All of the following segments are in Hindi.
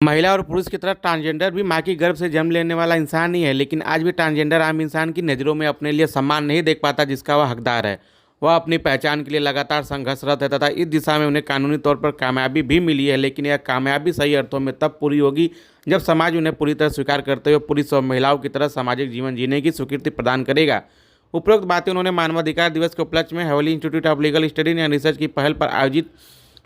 महिला और पुरुष की तरह ट्रांसजेंडर भी माँ की गर्भ से जन्म लेने वाला इंसान ही है, लेकिन आज भी ट्रांसजेंडर आम इंसान की नज़रों में अपने लिए सम्मान नहीं देख पाता जिसका वह हकदार है। वह अपनी पहचान के लिए लगातार संघर्षरत है तथा इस दिशा में उन्हें कानूनी तौर पर कामयाबी भी मिली है, लेकिन यह कामयाबी सही अर्थों में तब पूरी होगी जब समाज उन्हें पूरी तरह स्वीकार करते हुए पुरुष और महिलाओं की तरह सामाजिक जीवन जीने की स्वीकृति प्रदान करेगा। उपरोक्त बातें उन्होंने मानवाधिकार दिवस के उपलक्ष्य में heavily institute of legal study and research की पहल पर आयोजित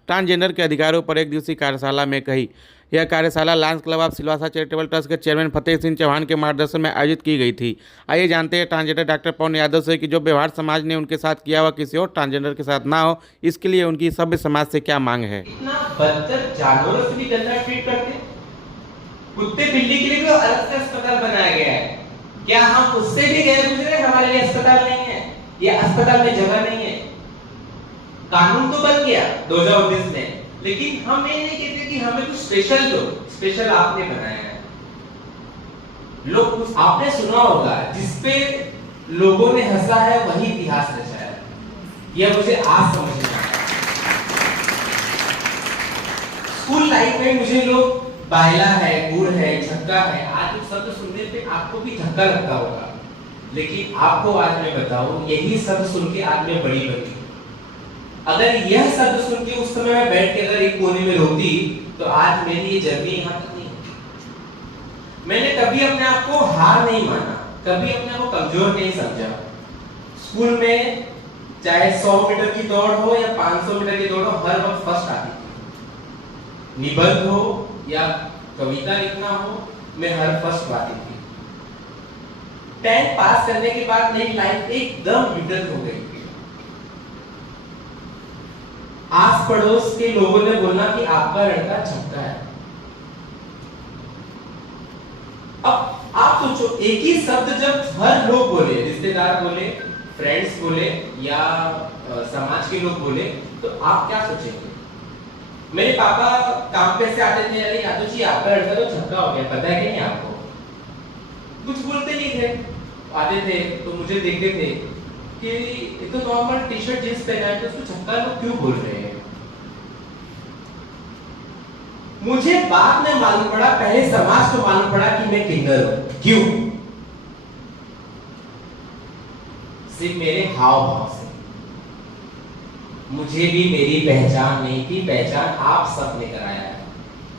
ट्रांसजेंडर के अधिकारों पर एक दिवसीय कार्यशाला में कही। यह कार्यशाला Lions club of Silvassa charitable trust के चेयरमैन फतेह सिंह चौहान के मार्गदर्शन में आयोजित की गई थी। आइए जानते हैं ट्रांसजेंडर डॉक्टर पवन यादव से कि जो व्यवहार समाज ने उनके साथ किया वह किसी और ट्रांसजेंडर के साथ ना हो, इसके लिए उनकी सभ्य समाज से क्या मांग है। इतना बदतर जानवरों से भी गंदा ट्रीट करते हैं। कुत्ते बिल्ली के लिए भी अलग से अस्पताल बनाया गया है। क्या हम उससे भी गैर गुजरे? हमारे लिए अस्पताल नहीं है, ये अस्पताल में जगह नहीं है। कानून तो बन गया 2019 में, लेकिन हम ये नहीं कहते कि हमें कुछ स्पेशल दो। स्पेशल आपने बनाया है। लोग कुछ आपने सुना होगा, जिसपे लोगों ने हंसा है वही इतिहास रचा है। यह मुझे आज समझ में आया। स्कूल लाइफ में मुझे लोग बायला है, गुड़ है, झक्का है, आज उस शब्द सुनने पे आपको भी धक्का लगता होगा, लेकिन आपको आज मैं बताऊं, यही शब्द सुन के आज मैं बड़ी बनी। अगर यह शब्द सुन के उस समय मैं बैठ के अगर एक कोने में रोती, तो आज मेरी ये जर्नी यहाँ तक नहीं होती। मैंने कभी अपने आप को हार नहीं माना, कभी अपने आप को कमजोर नहीं समझा। स्कूल में चाहे 100 मीटर की दौड़ हो या 500 मीटर की दौड़ हो, हर वक्त फर्स्ट आती थी। निबंध हो या कविता लिखना हो, मैं हर फर्स्ट पाती थी। 10th पास करने के बाद मेरी लाइफ एकदम रिटर्न हो गई। आस पड़ोस के लोगों ने बोला कि आपका लड़का झक्का है। अब आप सोचो, एक ही शब्द जब हर लोग बोले, रिश्तेदार बोले, फ्रेंड्स बोले या समाज के लोग बोले, तो आप क्या सोचेंगे? मेरे पापा काम पे से आते थे, अरे यादव जी आपका लड़का तो झक्का हो गया, पता है कि नहीं आपको? कुछ बोलते नहीं थे। आते थे तो मुझे देखते थे कि ये तो नॉर्मल टी-शर्ट जींस पहना है, तो उसको झक्का लोग क्यों बोल रहे हैं? मुझे बाद में मालूम पड़ा, पहले समाज को मालूम पड़ा कि मैं किन्नर हूं। क्यों? सिर्फ मेरे हाव भाव से। मुझे भी मेरी पहचान नहीं थी, पहचान आप सबने कराया है।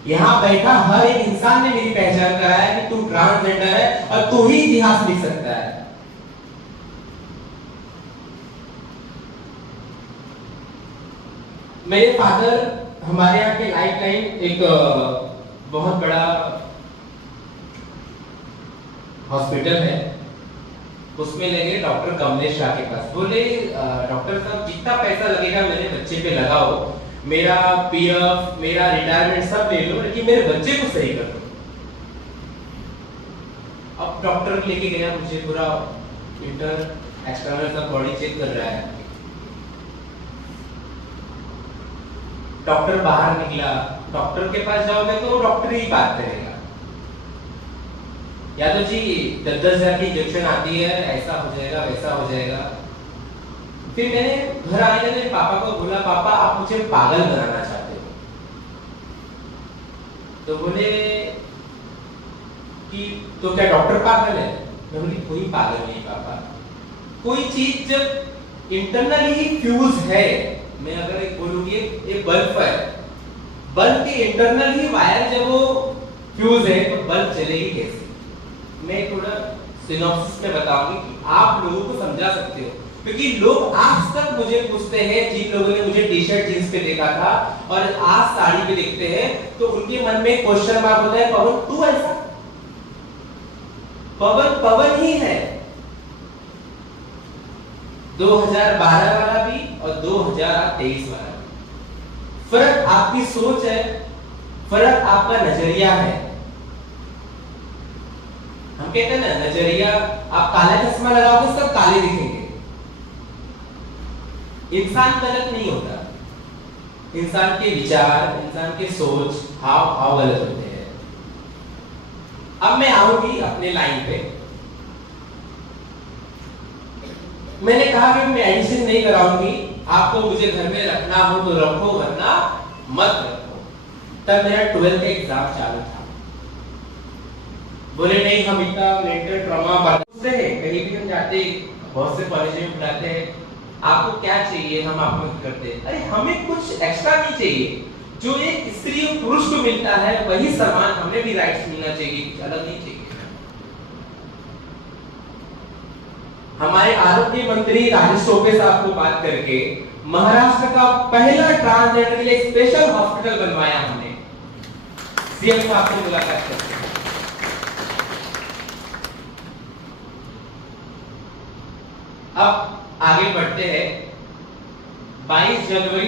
यहां बैठा हर एक इंसान ने मेरी पहचान कराया कि तू ट्रांसजेंडर है और तू ही इतिहास लिख सकता है। मेरे फादर, हमारे यहाँ के लाइफ लाइन एक बहुत बड़ा हॉस्पिटल है, उसमें लगे डॉक्टर कमलेश शाह के पास। बोले डॉक्टर साहब जितना पैसा लगेगा मेरे बच्चे पे लगाओ, मेरा पीएफ, मेरा रिटायरमेंट सब ले लो, लेकिन मेरे बच्चे को सही कर दो। अब डॉक्टर लेके गया, मुझे पूरा इंटर एक्सटर्नल सब बॉडी चेक कर रहा है। डॉक्टर बाहर निकला, डॉक्टर के पास जाओगे तो डॉक्टर ही बात करेगा, यादव जी 10-10 हजार की इंजेक्शन आती है, ऐसा हो जाएगा, वैसा हो जाएगा। फिर मैंने घर आने मेरे पापा को बोला, पापा आप मुझे पागल बनाना चाहते हो? तो बोले कि तो क्या डॉक्टर पागल है? मैं बोली कोई पागल नहीं पापा। कोई चीज जब इंटरनली ही फ्यूज है, मैं अगर एक बोलूं कि एक बल्ब है, बल्ब के इंटरनल ही वायर जब वो फ्यूज है तो बल्ब जलेगी कैसे? मैं थोड़ा सिनॉप्सिस में बताऊंगी कि आप लोगों को समझा सकते हो, क्योंकि लोग आज तक मुझे पूछते हैं, जिन लोगों ने मुझे टी-शर्ट जींस पे देखा था और आज साड़ी पे देखते हैं, तो उनके मन में क्वेश्चन मार्क होता है, पवन तू ऐसा? पवन पवन ही है। 2012 वाला भी और 2023 वाला भी। फर्क आपकी सोच है, फर्क आपका नजरिया है। हम कहते हैं ना, नजरिया, आप काला चश्मा लगाओगे सब काले दिखेंगे। इंसान गलत नहीं होता, इंसान के विचार, इंसान के सोच, हाव भाव गलत होते हैं। अब मैं आऊंगी अपने लाइन पे। मैंने कहा कि मैं एडिशन नहीं कराऊंगी, आपको मुझे घर में रखना हो तो रखो, वरना मत रखो। तब मेरा 12th का एग्जाम चालू था। बोले नहीं हम इतना मेंटल ट्रॉमा बर्दाश्त है, कहीं भी हम जाते बहुत से कॉलेज में बुलाते हैं, आपको क्या चाहिए हम आपको करते हैं। अरे हमें कुछ एक्स्ट्रा नहीं चाहिए, जो एक स्त्री और पुरुष को मिलता है वही समान हमें भी राइट्स मिलना चाहिए, कुछ अलग नहीं चाहिए। हमारे आरोग्य मंत्री राजेश टोपे साहब को बात करके महाराष्ट्र का पहला ट्रांसजेंडर के लिए स्पेशल हॉस्पिटल बनवाया हमने, सीएम साहब से मुलाकात करके। अब आगे बढ़ते हैं। 26 जनवरी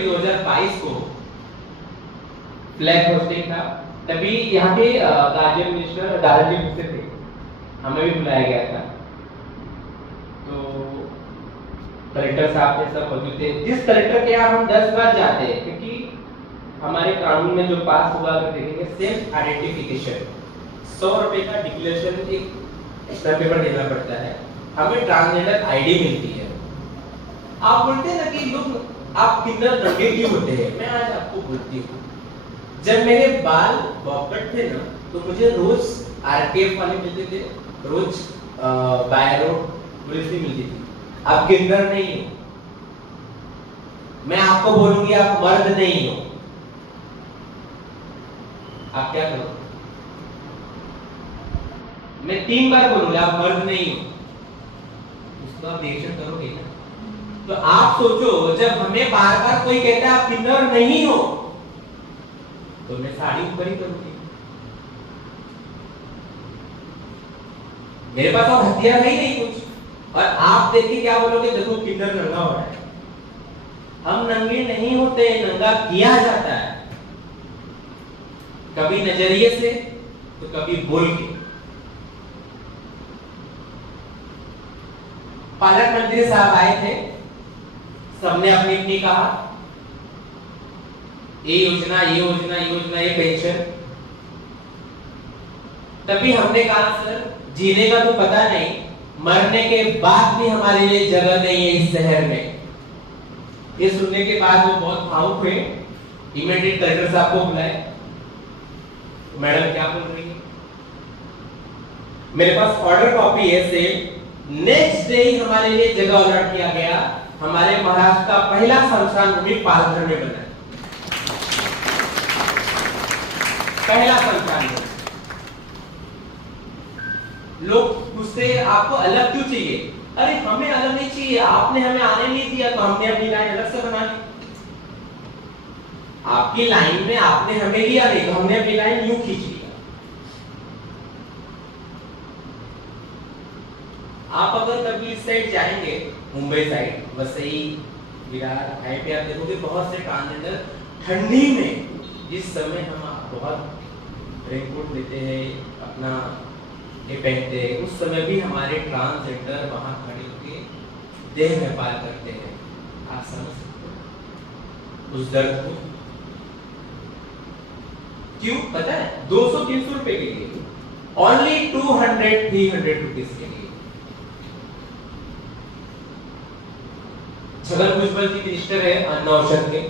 2022 को फ्लैग होस्टिंग था। तभी यहाँ के गार्जियन मिनिस्टर दादाजी मुझसे थे, हमें भी बुलाया गया था। तो कलेक्टर साहब ने सब मौजूद थे। जिस कलेक्टर के यहाँ हम 10 बार जाते हैं, क्योंकि हमारे कानून में जो पास हुआ अगर देखेंगे सेल्फ आइडेंटिफिकेशन, 100 रुपए का डिक्लेरेशन एक एक्स्ट्रा पेपर देना पड़ता है, हमें ट्रांसजेंडर आईडी मिलती है। आप बोलते हैं ना कि लोग आप किन्नर नंगे क्यों होते हैं, मैं आज आपको बोलती हूँ, जब मेरे बाल बॉबकट थे ना तो मुझे रोज आरटीएफ वाले मिलते थे, रोज बाय रोड पुलिस भी मिलती थी। आप किन्नर नहीं हो, मैं आपको बोलूंगी आप मर्द नहीं हो, आप क्या करो? मैं 3 बार बोलूंगा आप मर्द नहीं हो, उसको आप रिएक्शन करोगे ना। तो आप सोचो, जब हमें बार बार कोई कहता है आप किन्नर नहीं हो, तो मैं साड़ी ऊपर ही करूंगी। मेरे पास और हथियार है ही नहीं कुछ, और आप देखिए क्या बोलोगे, देखो किन्नर नंगा हो रहा है। हम नंगे नहीं होते, नंगा किया जाता है, कभी नजरिए से तो कभी बोल के। पालक मंत्री साहब आए थे, सबने अपनी अपनी कहा ये योजना ये योजना ये योजना ये पेंशन। तभी हमने कहा सर जीने का तो पता नहीं, मरने के बाद भी हमारे लिए जगह नहीं है इस शहर में। ये सुनने के बाद वो बहुत भावुक हुए, इमीडिएट कलेक्टर साहब को बुलाए। मैडम क्या बोल रही है? मेरे पास ऑर्डर कॉपी है सेम। नेक्स्ट डे ही हमारे लिए जगह अलॉट किया गया। हमारे महाराष्ट्र का पहला शमशान भूमि पालघर में बना, पहला शमशान भूमि। लोग पूछते आपको अलग क्यों चाहिए? अरे हमें अलग नहीं चाहिए, आपने हमें आने नहीं दिया तो हमने अपनी लाइन अलग से बना ली। आपकी लाइन में आपने हमें लिया नहीं तो हमने अपनी लाइन यूं खींच लिया। आप अगर कभी इस साइड जाएंगे, मुंबई साइड, वसई, विरार, पे आप देखोगे बहुत से ट्रांसजेंडर ठंडी में, जिस समय हम बहुत रेनकोट लेते हैं, अपना ये पहनते हैं, उस समय भी हमारे ट्रांसजेंडर वहां खड़े होकर देह व्यापार करते हैं। आप समझ सकते हो उस दर्द को? क्यों पता है? 200-300 रुपए के लिए, ओनली 200-300 रुपीज के लिए। छगन भुजबल जी मिनिस्टर है अन्न औषध के,